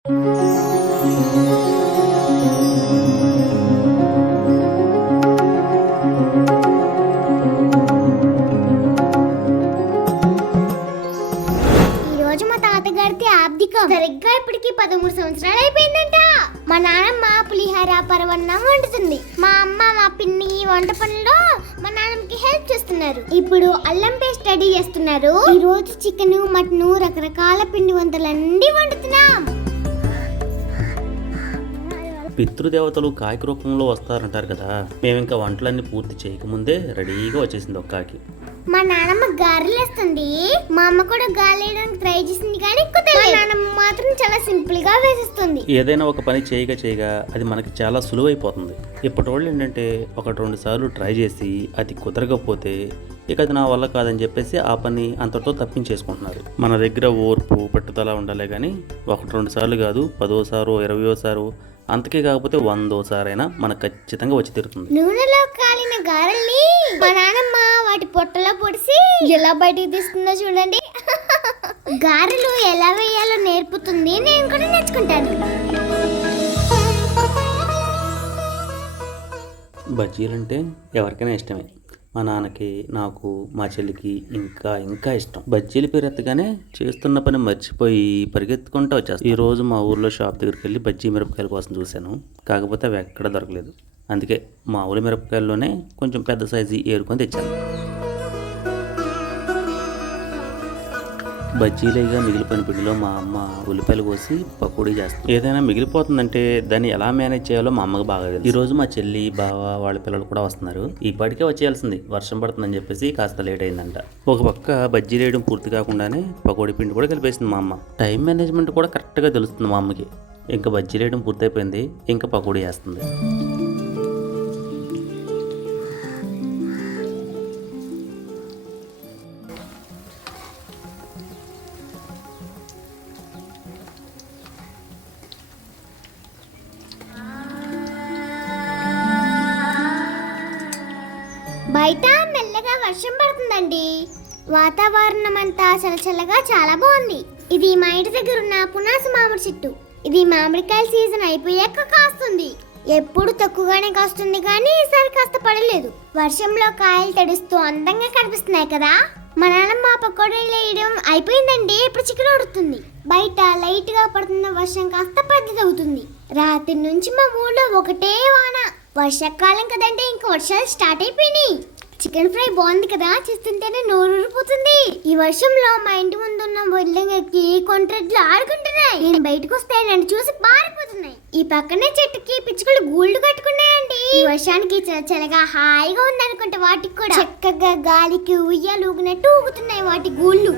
ఈరోజు మా తాతగారికి ఆబ్దికం సరిగ్గా ఇప్పటికి పదమూడు సంవత్సరాలు అయిపోయిందంట. మా నాన్నమ్మ పులిహార పరవన్నం వండుతుంది. మా అమ్మ మా పిన్ని వంట పనుల్లో మా నాన్నమ్మకి హెల్ప్ చేస్తున్నారు. ఇప్పుడు అల్లం పేస్ట్ రెడీ చేస్తున్నారు. ఈ రోజు చికెన్ మటన్ రకరకాల పిండి వంటలన్నీ వండుతున్నాం. పితృదేవతలు కాకి రూపంలో వస్తారంటారు కదా మేము ఇంకా వంటలన్నీ పూర్తి చేయకముందే రెడీగా వచ్చేసింది ఒక్కాకి. మా నాన్నమ్మ గారెలు వేస్తుంది మా అమ్మ కూడా గారెలు వేయడానికి ట్రై చేసింది కానీ. మా నాన్నమ్మ మాత్రం చాలా సింపుల్గా వేసేస్తుంది. ఏదైనా ఒక పని చేయగా చేయగా అది మనకి చాలా సులువైపోతుంది. ఇప్పటి వాళ్ళు ఏంటంటే ఒకటి రెండు సార్లు ట్రై చేసి అది కుదరకపోతే ఇక అది నా వల్ల కాదని చెప్పేసి ఆ పని అంతటితో తప్పించేసుకుంటున్నారు. మన దగ్గర ఓర్పు పట్టుదల ఉండాలి కానీ ఒకటి రెండు సార్లు కాదు పదోసారో ఇరవయోసారో అంతకే కాకపోతే వందోసారైనా మనకు ఖచ్చితంగా వచ్చి తీరుతుంది. నూనెలో కాలిన గారెల్ని మా నాన్నమ్మ వాటి పొట్టలో పొడిసి ఎలా బయటికి తీస్తుందో చూడండి. గారెలు ఎలా వేయాలో నేర్పుతుంది. నేను కూడా నేర్చుకుంటాను. బజ్జీలంటే ఎవరికైనా ఇష్టమే. మా నాన్నకి నాకు మా చెల్లికి ఇంకా ఇంకా ఇష్టం. బజ్జీల పేరు ఎత్తగానే చేస్తున్న పని మర్చిపోయి పరిగెత్తుకుంటూ వచ్చేస్తాను ఈ రోజు మా ఊర్లో షాప్ దగ్గరికి వెళ్ళి బజ్జీ మిరపకాయల కోసం చూశాను. కాకపోతే అవి ఎక్కడ దొరకలేదు. అందుకే మామూలు మిరపకాయల్లోనే కొంచెం పెద్ద సైజు ఏరుకొని తెచ్చాను. బజ్జీలేగా మిగిలిపోయిన పిండిలో మా అమ్మ ఉల్లిపాయలు కోసి పకోడీ చేస్తుంది. ఏదైనా మిగిలిపోతుందంటే దాన్ని ఎలా మేనేజ్ చేయాలో మా అమ్మకి బాగా తెలుసు. ఈ రోజు మా చెల్లి బావ వాళ్ళ పిల్లలు కూడా వస్తున్నారు. ఈ వచ్చేయాల్సింది. వర్షం పడుతుందని చెప్పేసి కాస్త లేట్ అయిందంట. ఒక పక్క బజ్జీలు వేయడం పూర్తి కాకుండానే పకోడీ పిండి కూడా కలిపేసింది మా అమ్మ. టైం మేనేజ్మెంట్ కూడా కరెక్ట్గా తెలుస్తుంది మా అమ్మకి. ఇంకా బజ్జీలు వేయడం పూర్తయిపోయింది. ఇంకా పకోడీ వేస్తుంది బయట మెల్లగా వర్షం పడుతుందండి. వాతావరణం అంతా చల్లచల్లగా చాలా బాగుంది. ఇది మా ఇంటి దగ్గర ఉన్న పునాస మామిడి చెట్టు. ఇది మామిడికాయల సీజన్ అయిపోయాక కాస్తుంది. ఎప్పుడు తక్కువగానే కాస్తుంది కానీ ఈసారి కాస్త పడలేదు. వర్షంలో కాయలు తడుస్తూ అందంగా కనిపిస్తున్నాయి కదా. మా నాన్నమ్మ పకోడీలు వేయడం అయిపోయిందండి ఇప్పుడు చికెన్ ఉడుతుంది. బయట లైట్గా పడుతున్న వర్షం కాస్త పెద్దదవుతుంది. రాత్రి నుంచి మా ఊళ్ళో ఒకటే వాన. వర్షాకాలం కదంటే ఇంక వర్షాలు స్టార్ట్ అయిపోయినాయి. చికెన్ ఫ్రై బాగుంది కదా చేస్తుంటేనే నోరు ఊరిపోతుంది. ఈ వర్షంలో మా ఇంటి ముందు ఉన్న బిల్డింగ్ ఎక్కి కొంట్రెడ్లు ఆడుకుంటున్నాయి. నేను బయటకు వస్తే నన్ను చూసి పారిపోతున్నాయి. ఈ పక్కనే చెట్టుకి పిచ్చుకలు గూళ్ళు కట్టుకున్నాయండి. ఈ వర్షానికి చల్లగా హాయిగా ఉందనుకుంటే వాటికి కూడా. చక్కగా గాలికి ఉయ్యాలు ఊగినట్టు ఊగుతున్నాయి వాటి గూళ్ళు.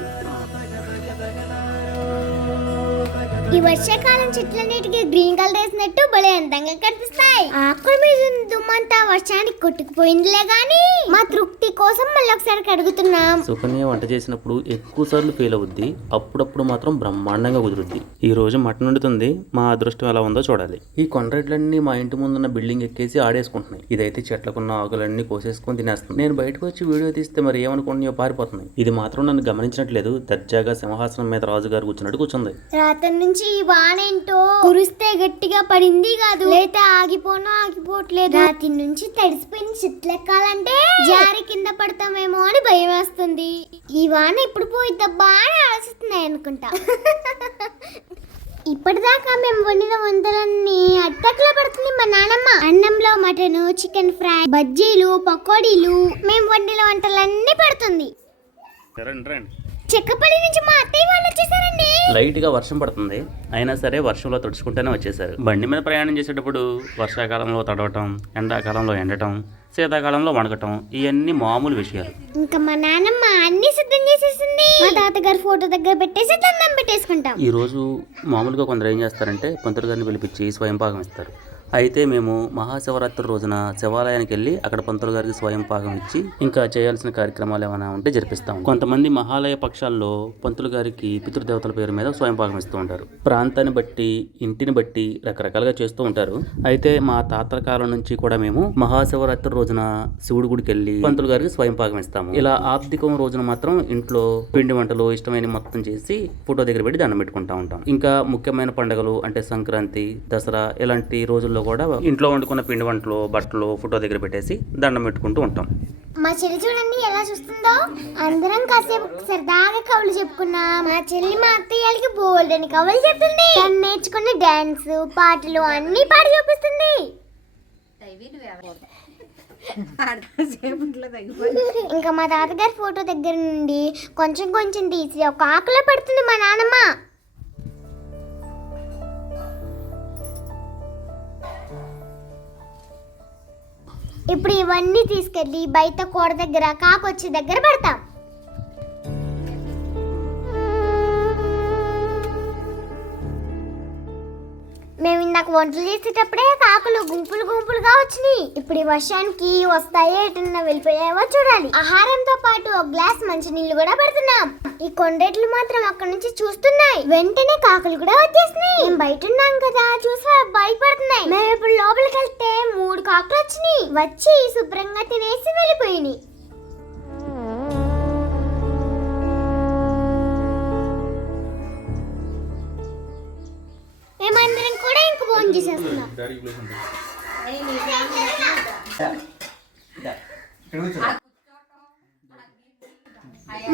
ఈ వర్షాకాలం చెట్లన్నిటికీ గ్రీన్ కలర్ వేసినట్టు భలే అందంగా కనిపిస్తాయి. ఆకుల మీద దుమ్మంతా వర్షానికి కొట్టుకుపోయిందిలే గాని మా తృప్తి కోసం మళ్ళీ ఒకసారి కడుగుతున్నాం. సుకన్య వంట చేసినప్పుడు ఎక్కువ సార్లు ఫెయిల్ అవుద్ది అప్పుడప్పుడు మాత్రం బ్రహ్మాండంగా కుదురుద్ది. ఈ రోజు మటన్ వండుతుంది మా అదృష్టం ఎలా ఉందో చూడాలి. ఈ కొండరెడ్లన్నీ మా ఇంటి ముందున్న బిల్డింగ్ ఎక్కేసి ఆడేసుకుంటున్నాయి. ఇదైతే చెట్లకున్న ఆకులన్నీ కోసేసుకొని తినేస్తుంది. నేను బయటకు వచ్చి వీడియో తీస్తే మరి ఏమనుకుంటున్నాయో పారిపోతున్నాయి ఇది మాత్రం నన్ను గమనించట్లేదు దర్జాగా సింహాసనం మీద రాజుగారు కూర్చున్నట్టు కూర్చుంది. రాత్రి నుంచి ఈ వానేంటో? కురిస్తే గట్టిగా పడింది కాదు. లేతే ఆగిపోను ఆగిపోవట్లేదు. రాత్రి నుంచి తడిసిపోయిన చెట్లు ఎక్కాలంటే జారి కింద పడతామేమో అని భయం వేస్తుంది. ఈ వాన ఇప్పుడు పోయిద్దబ్బా అని ఆలోచిస్తున్నాయి అనుకుంటా. ఇప్పటిదాకా మేము వండిన వంటలన్నీ అట్టకలో పడుతుంది మా నానమ్మ. అన్నంలో మటన్ చికెన్ ఫ్రై బజ్జీలు పకోడీలు మేము వండిన వంటలన్నీ పెడుతుంది. రండి రండి. చెక్కపల్లి నుంచి మా అత్తయ్య వాళ్ళు వచ్చేసారండి. లైట్గా వర్షం పడుతుంది. అయినా సరే వర్షంలో తడుచుకుంటూనే వచ్చేసారు. బండి మీద ప్రయాణం చేసేటప్పుడు వర్షాకాలంలో తడవటం ఎండాకాలంలో ఎండటం శీతాకాలంలో వణకటం ఇవన్నీ మామూలు విషయాలు. ఇంకా మా నాన్నమ్మ అన్ని సిద్ధం చేసేసింది. మా తాతగారి ఫోటో దగ్గర పెట్టేసి దండం పెట్టేసుకుంటాం. ఈ రోజు మామూలుగా కొందరు ఏం చేస్తారంటే పంతులు గారిని పిలిపించి స్వయం పాకం ఇస్తారు. అయితే మేము మహాశివరాత్రి రోజున శివాలయానికి వెళ్ళి అక్కడ పంతులు గారికి స్వయం పాకం ఇచ్చి ఇంకా చేయాల్సిన కార్యక్రమాలు ఏమైనా ఉంటే జరిపిస్తాం. కొంతమంది మహాలయ పక్షాల్లో పంతులు గారికి పితృదేవతల పేరు మీద స్వయం పాకం ఇస్తూ ఉంటారు. ప్రాంతాన్ని బట్టి ఇంటిని బట్టి రకరకాలుగా చేస్తూ ఉంటారు. అయితే మా తాతల కాలం నుంచి కూడా మేము మహాశివరాత్రి రోజున శివుడి గుడికి వెళ్ళి పంతులు గారికి స్వయం పాకం ఇస్తాము. ఇలా ఆర్థికం రోజున మాత్రం ఇంట్లో పిండి వంటలు ఇష్టమైన మొత్తం చేసి ఫోటో దగ్గర పెట్టి దండం పెట్టుకుంటా ఉంటాం. ఇంకా ముఖ్యమైన పండుగలు అంటే సంక్రాంతి దసరా ఇలాంటి రోజుల్లో కూడా ఇంట్లో వండుకున్న పిండి వంటలు బట్టలు ఫోటో దగ్గర పెట్టేసి దండం పెట్టుకుంటూ ఉంటాం. మా చెల్లి చూడండి ఎలా చూస్తుందో? అందరం కాసేపు సరదాగా కవులు చెప్పుకున్నా. మా చెల్లి మా అత్తయ్యలకి బోల్డ్ అని కవులు చెప్తుంది. తను నేర్చుకున్న డాన్స్ పాటలు అన్ని పాడి చూపిస్తుంది. ఇంకా మా తాతగారి ఫోటో దగ్గర నుండి కొంచెం కొంచెం తీసి ఒక ఆకులో పెడుతుంది మా నాన్నమ్మ ఇప్పుడు ఇవన్నీ తీసుకెళ్ళి బయట కూడ దగ్గర కాకొచ్చి దగ్గర పెడతాం. మేము ఇందాక వంటలు చేసేటప్పుడే కాకులు గుంపులు గుంపులుగా వచ్చినాయి. ఇప్పుడు ఈ వర్షానికి వస్తాయో ఎటున్నా వెళ్ళిపోయావో చూడాలి. ఆహారంతో పాటు ఒక గ్లాస్ మంచి నీళ్ళు కూడా పెడుతున్నాం. ఈ కొండెట్లు మాత్రం అక్కడ నుంచి చూస్తున్నాయి. వెంటనే కాకులు కూడా వచ్చేసినాయి. మేము బయట ఉన్నాం కదా చూసా భయపడుతున్నాయి. మేము ఇప్పుడు లోపలికి వెళ్తే కాకులు వచ్చినాయి వచ్చి శుభ్రంగా తినేసి వెళ్ళిపోయినాయి. మేమందరం కూడా ఇంక ఫోన్ చేసేస్తున్నాం.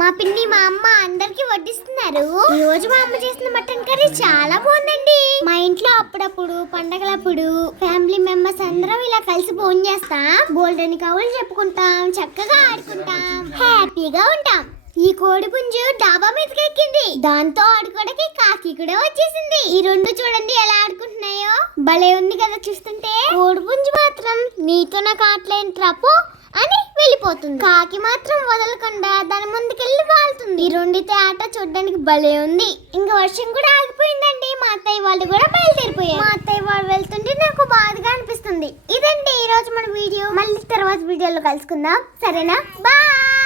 మా పిన్ని మా అమ్మ అందరికి వడ్డిస్తున్నారు. ఈ రోజు మా అమ్మ చేసిన మటన్ కర్రీ చాలా బాగుందండి. అప్పుడప్పుడు పండగలప్పుడు ఫ్యామిలీ మెంబర్స్ అందరం ఇలా కలిసి ఫోన్ చేస్తాం. గోల్డెన్ కవులు చెప్పుకుంటాం చక్కగా ఆడుకుంటాం. హ్యాపీగా ఉంటాం. ఈ కోడి పుంజు డాబా మీదకి ఎక్కింది. దాంతో ఆడుకోవడానికి కాకి కూడా వచ్చేసింది. ఈ రెండు చూడండి ఎలా ఆడుకుంటున్నాయో. భలే ఉంది కదా చూస్తుంటే. కోడి పుంజు మాత్రం నీతో నాకు ఆటలేని ట్రప్పు అని వెళ్ళిపోతుంది. కాకి మాత్రం వదలకుండా దాని ముందుకెళ్ళి వాళ్తుంది. ఈ రెండితే ఆట చూడడానికి భలే ఉంది. ఇంకా వర్షం కూడా ఆగిపోయిందండి. మా అత్తయ్య వాళ్ళు కూడా బయలుదేరిపోయారు. మా అత్తయ్య వాళ్ళు వెళ్తుంటే నాకు బాధగా అనిపిస్తుంది. ఇదండి ఈ రోజు మన వీడియో. మళ్ళీ తర్వాత వీడియోలో కలుసుకుందాం. సరేనా? బాయ్!